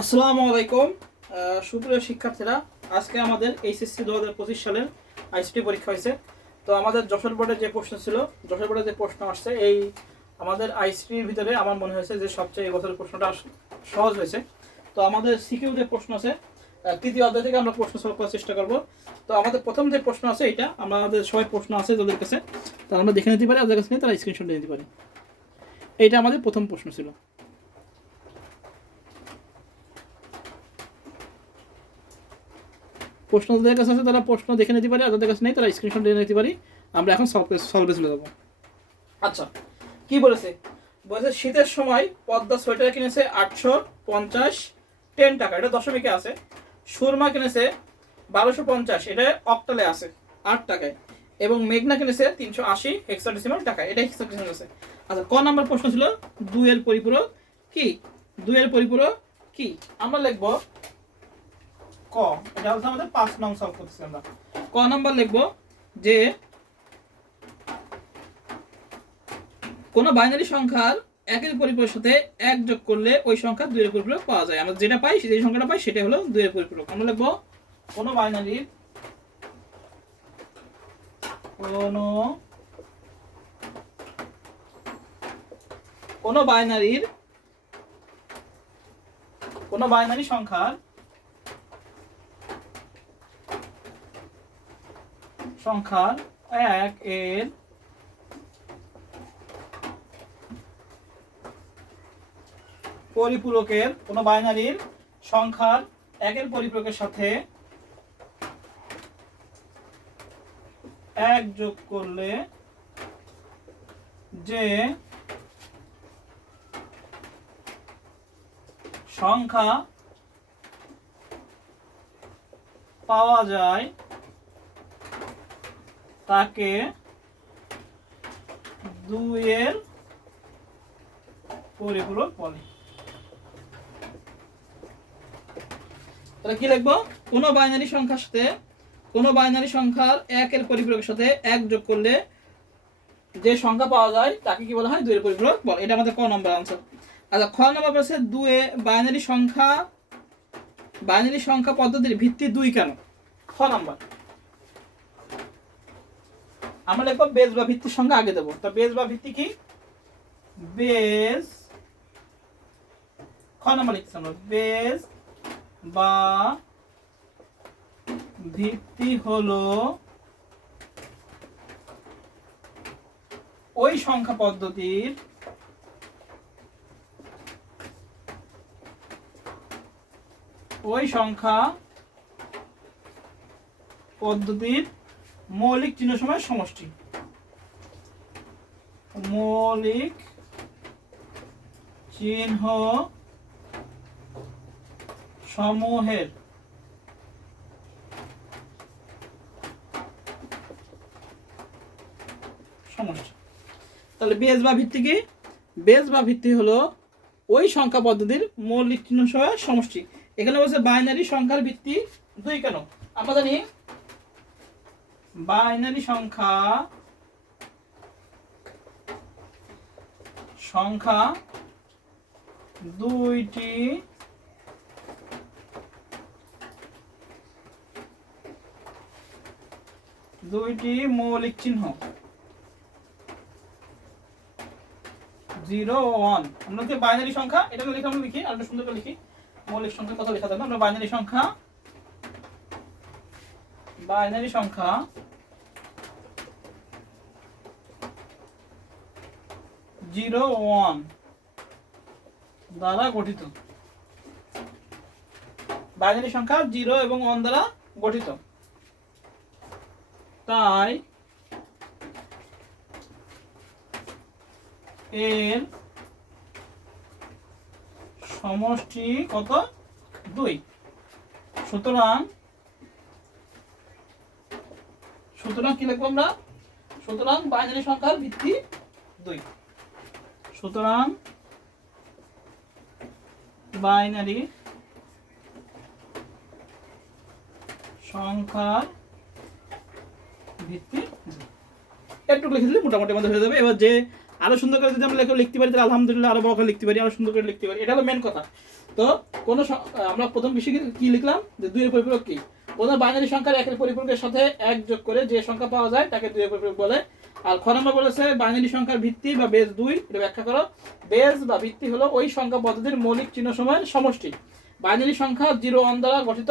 আসসালামু আলাইকুম সুপ্রিয় শিক্ষার্থীরা, আজকে আমাদের এইচএসসি দু হাজার পঁচিশ সালের আইসিটি পরীক্ষা হয়েছে। তো আমাদের যশোর বোর্ডে যে প্রশ্ন ছিল, যশোর বোর্ডে যে প্রশ্ন আসছে, এই আমাদের আইসিটির ভিতরে আমার মনে হয়েছে যে সবচেয়ে এই বছরের প্রশ্নটা সহজ হয়েছে। তো আমাদের সিকিউ যে প্রশ্ন আছে তৃতীয় অধ্যায় থেকে আমরা প্রশ্ন সলভ করার চেষ্টা করব। তো আমাদের প্রথম যে প্রশ্ন আছে এটা আমাদের সবাই প্রশ্ন আছে যাদের কাছে, তা আমরা দেখে নিতে পারি, যাদের কাছে তারা স্ক্রিনশট নিতে পারি। এইটা আমাদের প্রথম প্রশ্ন ছিল। প্রশ্ন যাদের কাছে আছে তারা প্রশ্ন দেখে নিতে পারে, আর যাদের কাছে নেই তারা স্ক্রিনশট নিয়ে নিতে পারি। আমরা এখন সলভে সলভে চলে যাব। আচ্ছা কি বলেছে? বলেছে শীতের সময় পদ্মা সোয়েটার কিনেছে আটশো পঞ্চাশ টেন টাকা। এটা দশমিকে আছে। সুরমা কিনেছে বারোশো পঞ্চাশ, এটা অক্টালে আছে, আট টাকায়। এবং মেঘনা কিনেছে তিনশো আশি হেক্সাডেসিমাল টাকা এটা হেক্সাডেসিমাল আছে। আচ্ছা ক নাম্বার প্রশ্ন ছিল? দুইয়ের পরিপূরক কি? দুইয়ের পরিপূরক কি? আমরা লিখব ক? এটা হচ্ছে আমাদের পাঁচ নং সলভ করতেছি যে কোন বাইনারি সংখ্যার একের পরিপূরকের সাথে এক যোগ করলে ওই সংখ্যা দুইয়ের পরিপূরক পাওয়া যায়। আমরা যেটা পাই যে সংখ্যাটা পাই সেটা হলো দুইয়ের পরিপূরক। আমরা লিখব কোন বাইনারির কোন কোন বাইনারির কোন বাইনারি সংখ্যার সংখ্যার এক এর পরিপূরকের, কোন বাইনারির সংখ্যার একের পরিপূরকের সাথে এক যোগ করলে যে সংখ্যা পাওয়া যায় তাকে দুইয়ের পরিপূরক বলে। তাহলে কি লিখব? কোন বাইনারি সংখ্যার সাথে, কোন বাইনারি সংখ্যার একের পরিপূরকের সাথে এক যোগ করলে যে সংখ্যা পাওয়া যায়, তাকে কি বলা হয়? দুইয়ের পরিপূরক বলে। এটা আমাদের ক নম্বর আনসার আচ্ছা খ নম্বর বলছে দুয়ে বাইনারি সংখ্যা বাইনারি সংখ্যা পদ্ধতির ভিত্তি দুই কেন? খ নম্বর। আমরা লিখব বেজ বা ভিত্তির সঙ্গে আগে দেবো। তা বেজ বা ভিত্তি কি? বেজ খ নম্বর লিখছি আমরা। বেজ বা ভিত্তি হলো ওই সংখ্যা পদ্ধতির ওই সংখ্যা পদ্ধতির মৌলিক চিহ্ন সময় সমষ্টি। মৌলিক চিহ্ন সমূহের সমষ্টি। তাহলে বেজ বা ভিত্তি কি? বেজ বা ভিত্তি হলো ওই সংখ্যা পদ্ধতির মৌলিক চিহ্ন সহ সমষ্টি। এখানে বলছে বাইনারি সংখ্যার ভিত্তি দুই কেন? আমরা জানি বাইনারি সংখ্যা সংখ্যা দুইটি দুইটি মৌলিক চিহ্ন। Zero, one. আমরা যে বাইনারি সংখ্যা এটা লিখে আমরা লিখি আর সুন্দর করে লিখি। মৌলিক সংখ্যা কথা লেখা থাকবে আমরা বাইনারি সংখ্যা বাইনারি সংখ্যা জিরো ওয়ান দ্বারা গঠিত। বাইনারি সংখ্যা জিরো এবং ওয়ান দ্বারা গঠিত। তাই এর সমষ্টি কত? দুই। সুতরাং সুতরাং কি লিখব আমরা? সুতরাং বাইনারি সংখ্যার ভিত্তি দুই। সুতরাং বাইনারি সংখ্যার ভিত্তি। একটু লিখে দিলে মোটামুটি আমাদের হয়ে যাবে। এবার যে আরও সুন্দর করে যদি আমরা লেখা লিখতে পারি, তাহলে আলহামদুলিল্লাহ আরও বড় করে লিখতে পারি, আরও সুন্দর করে লিখতে পারি। এটা হলো মেন কথা। তো কোন আমরা প্রথম বিষয় কি- কি লিখলাম? যে দুইয়ের পরিপূরক কি? কোনো বাইনারি সংখ্যার একের পরিপূরকের সাথে এক যোগ করে যে সংখ্যা পাওয়া যায়, তাকে দুইয়ের পরিপূরক বলে। আর খ নম্বর বলেছে, বাইনারি সংখ্যার ভিত্তি বা বেস দুই, এটা ব্যাখ্যা করো। বেস বা ভিত্তি হলো ওই সংখ্যা পদ্ধতির মৌলিক চিহ্ন সময়ের সমষ্টি। বাইনারি সংখ্যা জিরো ওয়ান দ্বারা গঠিত,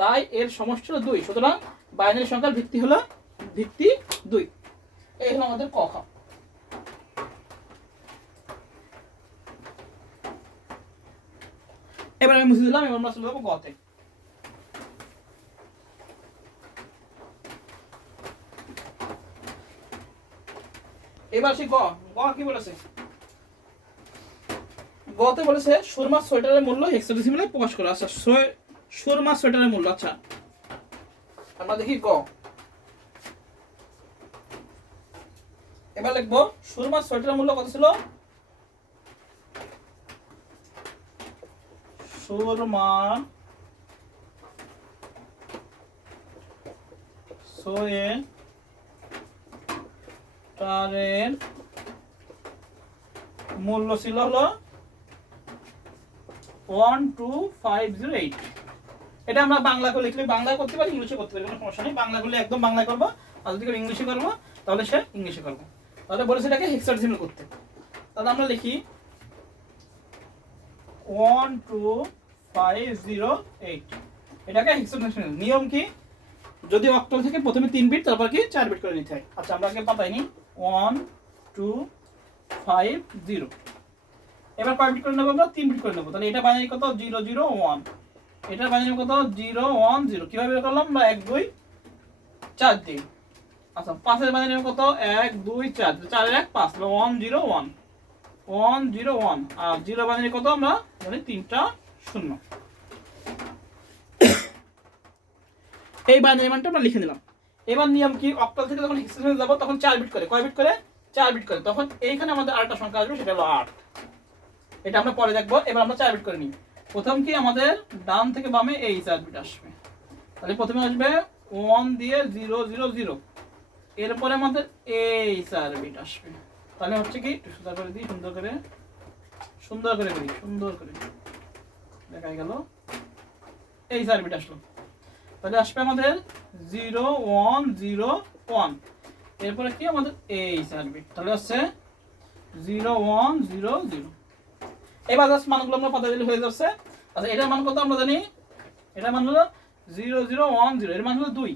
তাই এর সমষ্টি হলো দুই। সুতরাং বাইনারি সংখ্যার ভিত্তি হলো ভিত্তি দুই। এই হলো আমাদের ক খ। এবার আমি মুছে দিলাম, এবার আমরা চলে যাব গতে। এবার সে গ গ কি বলেছে? গতে বলেছে, সুরমা সোয়েটারের মূল্য হেক্সাডেসিমালে প্রকাশ করা। আচ্ছা সুরমা সোয়েটারের মূল্য আচ্ছা। আমরা দেখি গ। এবার লিখব, সুরমা সোয়েটারের মূল্য কত ছিল? সুরমা সোয়েটারের মূল্য ছিল হলো one two five zero eight এটা আমরা বাংলা করে লিখলে বাংলা করতে পারি ইংলিশে করতে পারি, কোনো সমস্যা নেই। বাংলা করলে একদম বাংলায় করব, আর যদি করে ইংলিশে করব, তাহলে সে ইংলিশে করব। তাহলে বলেছে এটাকে হেক্সাডেসিমাল করতে। তাহলে আমরা লিখি one two five zero eight এটাকে হেক্সাডেসিমাল নিয়ম কি? যদি অক্টাল থেকে প্রথমে তিন বিট তারপর কি চার বিট করে নিতে হয়। আচ্ছা আমরা আগে পাতাইনি। One, two, five, zero. এবার কয় বিট করে নেব আমরা? তিন বিট করে নেব। তাহলে এটা বাইনারি কত? Zero zero, one. এটা বাইনারি কত? Zero, one, zero. কীভাবে করলাম? আমরা এক, দুই, চার দিন আচ্ছা পাঁচের বাইনারি কত? এক, দুই, চার। চারের এক, পাঁচ। One, zero, one. One, zero, one. আর জিরো বাইনারি কত আমরা? জানি তিনটা শূন্য। এই বাইনারি মানটা আমরা লিখে নিলাম। এবার নিয়ম কি অক্টাল থেকে যখন হেক্সাডেসিমাল যাব, তখন চার বিট করে। কয় বিট করে? চার বিট করে। তখন এইখানে আমাদের আরেকটা সংখ্যা আসবে, সেটা হলো আট। এটা আমরা পরে দেখব। এবার আমরা চার বিট করে নিই। প্রথম কি? আমাদের ডান থেকে বামে এই চার বিট আসবে। তাহলে প্রথমে আসবে ওয়ান দিয়ে জিরো জিরো জিরো এরপরে আমাদের এই চার বিট আসবে। তাহলে হচ্ছে কি? একটু সুন্দর করে দিই, সুন্দর করে। সুন্দর করে করি, সুন্দর করে। দেখাই গেল। এই চার বিট আসলো। তাহলে আসবে আমাদের জিরো ওয়ান জিরো ওয়ান। এরপরে কি? আমাদের এই চার বিট তাহলে হচ্ছে জিরো ওয়ান জিরো জিরো। এবার জাস্ট মানগুলো আমরা পাতা দিলে হয়ে যাচ্ছে। আচ্ছা এটার মান কত আমরা জানি? এটার মান হলো জিরো জিরো ওয়ান জিরো। এর মান হলো দুই।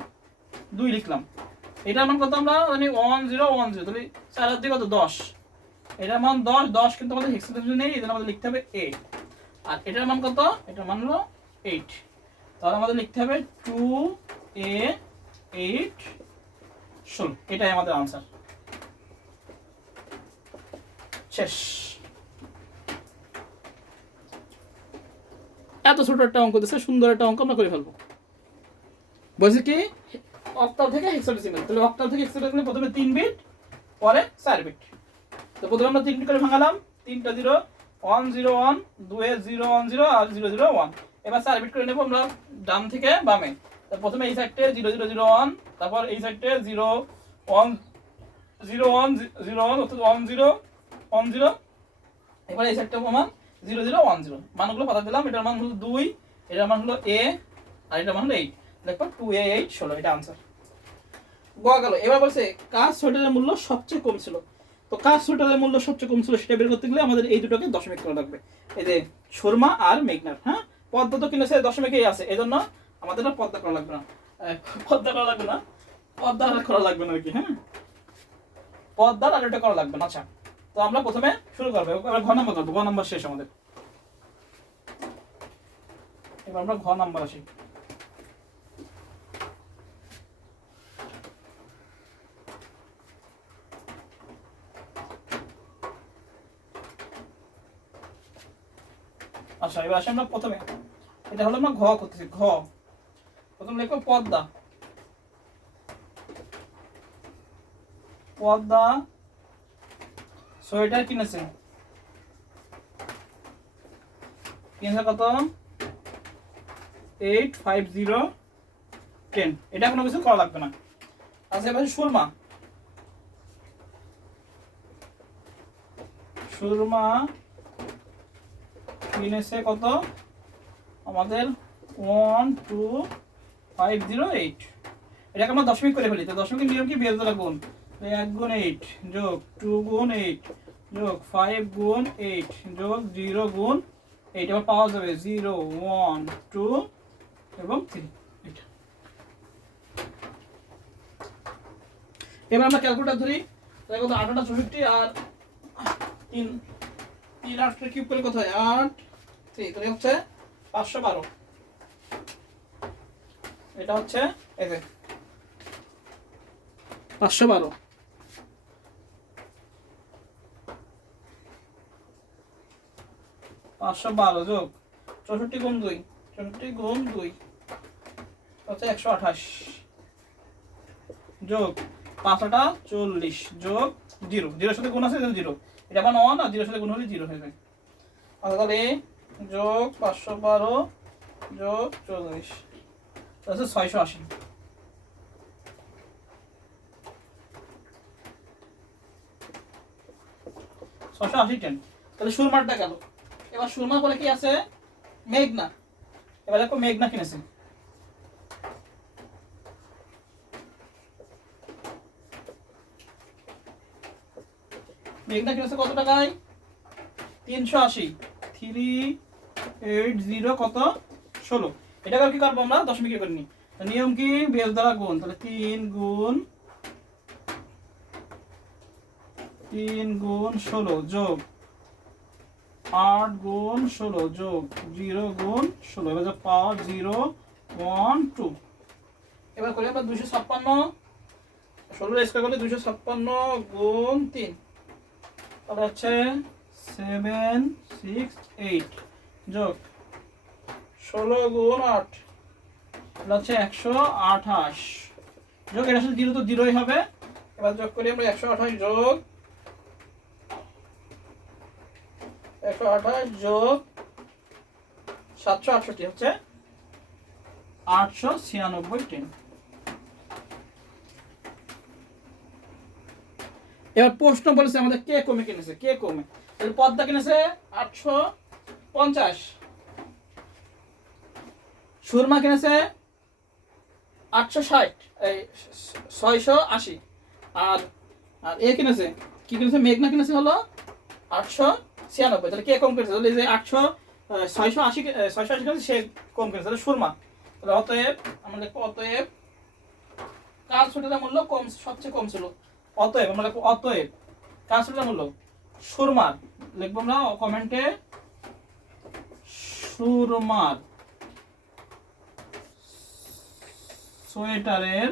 দুই লিখলাম। এটার মান কত আমরা জানি? One zero one zero. তাহলে চার হাত কত? দশ। এটার মান দশ। দশ কিন্তু আমাদের হেক্সাডেসিমাল নেই জন্য আমাদের লিখতে হবে এ আর এটার মান কত? এটার মান হলো এইট তাহলে আমাদের লিখতে হবে টু এ এইট ষোলো এটাই আমাদের আনসার শেষ। এত ছোট একটা অঙ্ক দিচ্ছে সুন্দর একটা অঙ্ক আমরা করে ফেলব। বলছি কি? অক্টাল থেকে হেক্সাডেসিমাল তাহলে অক্টাল থেকে হেক্সাডেসিমাল প্রথমে তিন বিট পরে চার বিট তো প্রথমে আমরা তিন বিট করে ভাঙালাম। তিনটা জিরো ওয়ান জিরো ওয়ান দুয়ে জিরো ওয়ান জিরো আর জিরো জিরো ওয়ান এবার চার বিট করে নেব আমরা ডান থেকে বামে। প্রথমে এই সাইডটে জিরো জিরো জিরো ওয়ান তারপর এই সাইডটে zero one zero one zero one অর্থাৎ ওয়ান জিরো ওয়ান জিরো এবার এই সাইডটা সমান জিরো জিরো ওয়ান জিরো মানগুলো পাতা দিলাম, এটার মান হলো দুই, এটার মান হলো এ আর এটার মান হলো এইট দেখো টু এ এইট ষোলো, এটা আনসার গোয়া গেল। এবার বলছে কাজ সোয়েটারের মূল্য সবচেয়ে কম ছিল? তো কাজ সোয়েটারের মূল্য সবচেয়ে কম ছিল সেটা বের করতে গেলে আমাদের এই দুটোকে দশমিক করা লাগবে। এই যে শর্মা আর মেঘনার হ্যাঁ? পদ্মা তো কিনেছে দশমিকেই আছে এই জন্য আমাদের না পদ্মা করা লাগবে না। পদ্মা করা লাগবে না, পদ্মা আর করা লাগবে না আর কি হ্যাঁ? পদ্মার আর এটা করা লাগবে না আচ্ছা। তো আমরা প্রথমে শুরু করব, এবার ঘ নম্বর করব, ঘ নম্বর শেষ আমাদের। এবার আমরা ঘ নম্বর আসি। আচ্ছা এবার আসি আমরা প্রথমে। এটা হলো আমরা ঘ করতেছি, ঘ। প্রথম লিখব পদ্মা। পদ্মা। সোয়েটার কিনেছে কিনেছে কত? এইট ফাইভ জিরো টেন এটা কোনো কিছু করা লাগবে না। আচ্ছা এবার সুরমা। সুরমা কিনেছে কত? আমাদের one two five zero eight এটাকে আমরা দশমিক করে ফেলি। তো দশমিকের নিয়ম কি? বিয়োগ দ্বারা গুণ। এক গুণ এইট যোগ টু গুণ এইট যোগ ফাইভ গুণ এইট যোগ জিরো গুণ এইট এবার পাওয়া যাবে জিরো ওয়ান টু এবং থ্রি এবার আমরা ক্যালকুলেটার ধরি। তাই কত আঠাটা চৌষট্টি আর তিন তিন আটটা কিউব করে কত হয়? আট থ্রি হচ্ছে পাঁচশো বারো। এটা হচ্ছে এই যে। পাঁচশো বারো। পাঁচশো বারো যোগ চৌষট্টি গুণ দুই চৌষট্টি গুণ দুই হচ্ছে একশো আঠাশ। যোগ পাঁচটা চল্লিশ যোগ জিরো। জিরোর সাথে গুণ আছে জিরো। এটা আবার ওয়ান আর জিরোর সাথে গুণ হলে জিরো হয়ে যায়। তাহলে যোগ পাঁচশো বারো, যোগ চল্লিশ। তাহলে ছয়শো আশি। ছশো আশি টেন তাহলে সুরমারটা গেল। এবার সুরমা পরে কি আছে? মেঘনা। এবার দেখো মেঘনা কিনেছে। মেঘনা কিনেছে কত টাকায়? তিনশো আশি। থ্রি এইট জিরো কত? ষোলো। এটাকে কি করব আমরা? দশমিকে করে নিই। নিয়ম কি? বেশ দ্বারা গুণ। তাহলে তিন গুণ তিন গুণ ষোলো যোগ আট গুণ ষোলো যোগ জিরো গুণ ষোলো। এবার যা পাওয়ার জিরো ওয়ান টু এবার করি আমরা দুশো ছাপ্পান্ন। ষোলো স্কোয়ার করলে দুশো ছাপ্পান্ন গুণ তিন। তাহলে হচ্ছে সেভেন সিক্স এইট যোগ ষোলো গুণ আট হচ্ছে একশো আঠাশ। যোগ, এটা তো হবে। এবার যোগ করি আমরা একশো আঠাশ যোগ। একশো আঠাশ যোগ সাতশো আটষট্টি হচ্ছে আটশো ছিয়ানব্বই টেন এবার প্রশ্ন বলেছে আমাদের কে কমে কিনেছে? কে কমে? পদ্মা কিনেছে আটশো পঞ্চাশ। সুরমা কিনেছে আটশো ষাট, এই ছয়শো আশি। আর আর এ কিনেছে, কি কিনেছে? মেঘনা কিনেছে হলো আটশো ছিয়ানব্বই। তাহলে কে কম কিনেছে? তাহলে যে আটশো ছয়শো আশি ছয়শো আশি কিনেছে, সে কম কিনেছে। তাহলে সুরমা। তাহলে অতএব, আমরা লিখব অতএব, কার ছোটটার মূল্য কম, সবচেয়ে কম ছিল? অতএব, আমরা লিখব অতএব, কার ছোটটার মূল্য? সুরমার। লিখব আমরা কমেন্টে সুরমার সোয়েটারের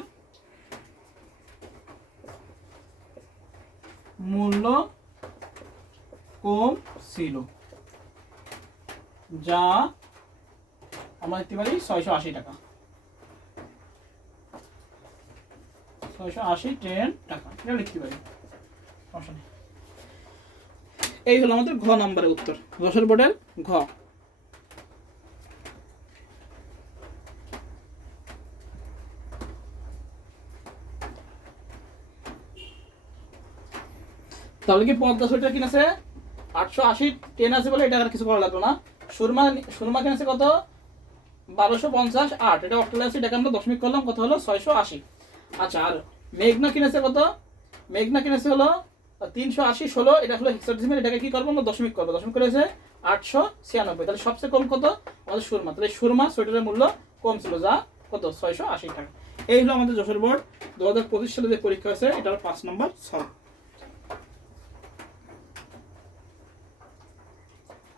মূল্য কম ছিল, যা আমরা লিখতে পারি ছয়শো আশি টাকা। ছয়শো আশি টেন টাকা, এটা লিখতে পারি এই হলো আমাদের ঘ নাম্বারের উত্তর দশের বোর্ডের ঘ। তাহলে কি পদ্মা সোয়েটার কিনেছে আটশো আশি টেন আছে বলে এটা আর কিছু করা লাগল না। সুরমা সুরমা কিনেছে কত? বারোশো পঞ্চাশ আট। এটা অস্ট্রেলিয়া আছে, এটাকে আমরা দশমিক করলাম, কত হলো? ছয়শো আশি। আচ্ছা আর মেঘনা কিনেছে কত? মেঘনা কিনেছে হলো, তিনশো আশি ষোলো। এটা হলো হেক্সাডেসিমেল এটাকে কি করব? আমরা দশমিক করব। দশমিক করেছে আটশো ছিয়ানব্বই। তাহলে সবচেয়ে কম কত? আমাদের সুরমা। তাহলে সুরমা সোয়েটারের মূল্য কম ছিল, যা কত? ছয়শো আশি টাকা। এই হলো আমাদের যশোর বোর্ড। দু হাজার পঁচিশ সালে যে পরীক্ষা হয়েছে এটা হলো পাঁচ নম্বর ছয়